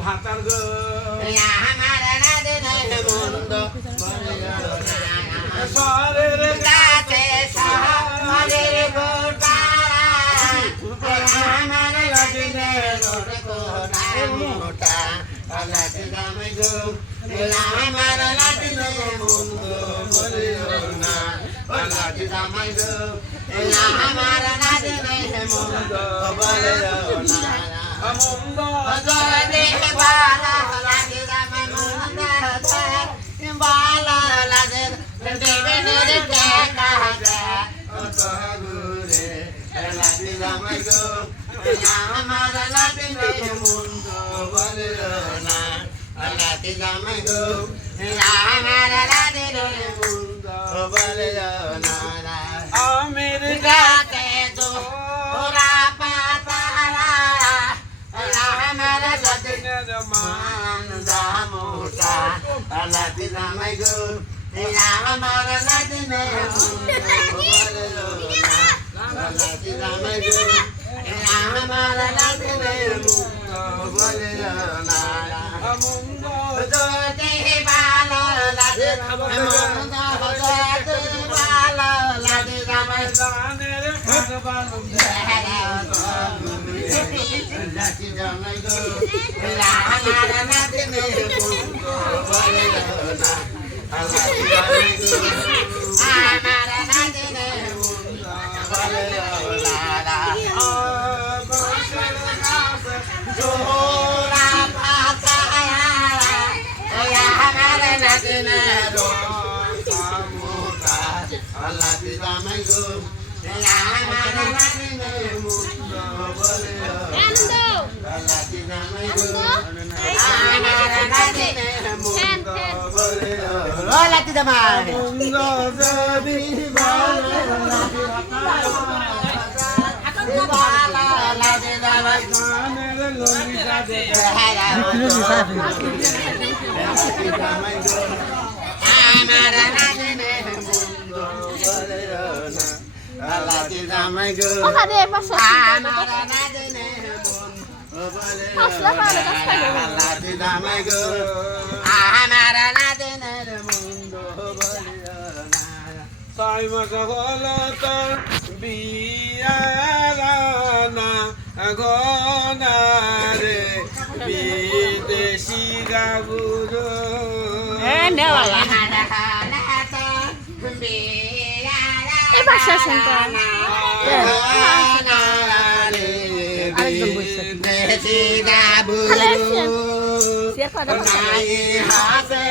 ভাতার গো সরের গাছে সরের গোটা আমার লাগিলে মোটা লাটি দামে গো আমার লাগিলে মুন্দ বলিও না লাটি দামে গো আমার লাগিলে মুন্দ বলিও না মুন্দ জলে বালা লাটি দামে মুন্দ বালা লাগে দেবে রে দেখা যায় গুরে লাটি দামে গো আমার লাগিলে মুন্দ বলিও না লাটি দামে গো আমার লাগিলে মুন্দ বলিও না আমির গাতে তোরা পাতারা আমার লাগিলে মান দামোটা লাটি দামে গো আমার লাগিলে মুন্দ বলিও না লাটি দামে গো আমার লাগিলে মুন্দ বলিও না মুন্দ যদি ভালো লাগে মুন্দ যদি ভালো লাগে আমার গানের ভগবান লাটি দামে গো আমার লাগিলে মুন্দ বলিও না লাটি দামে গো আমার লাগিলে মুন্দ বলিও না জোরা পাতায়া আমার লাগিলে মোটা লাটি দামে গো আমার লাগিলে মুন্দ বলিও লাটি দামে গো আমার লাগিলে মুন্দ বলিও লাটি দামে মুন্দ যদি ভালো লাগে গানের ললিতা দে আমার লাগিলে মুন্দ বলিও না লাটি দামে গো আমার লাগিলে মুন্দ বলিও না লাটি দামে গো আমার লাগিলে মুন্দ বলিও না 6 মাস হলো তোর বিয়া গনা রে বিদেশি গাবুরো বিদেশি গাবুরো হাসে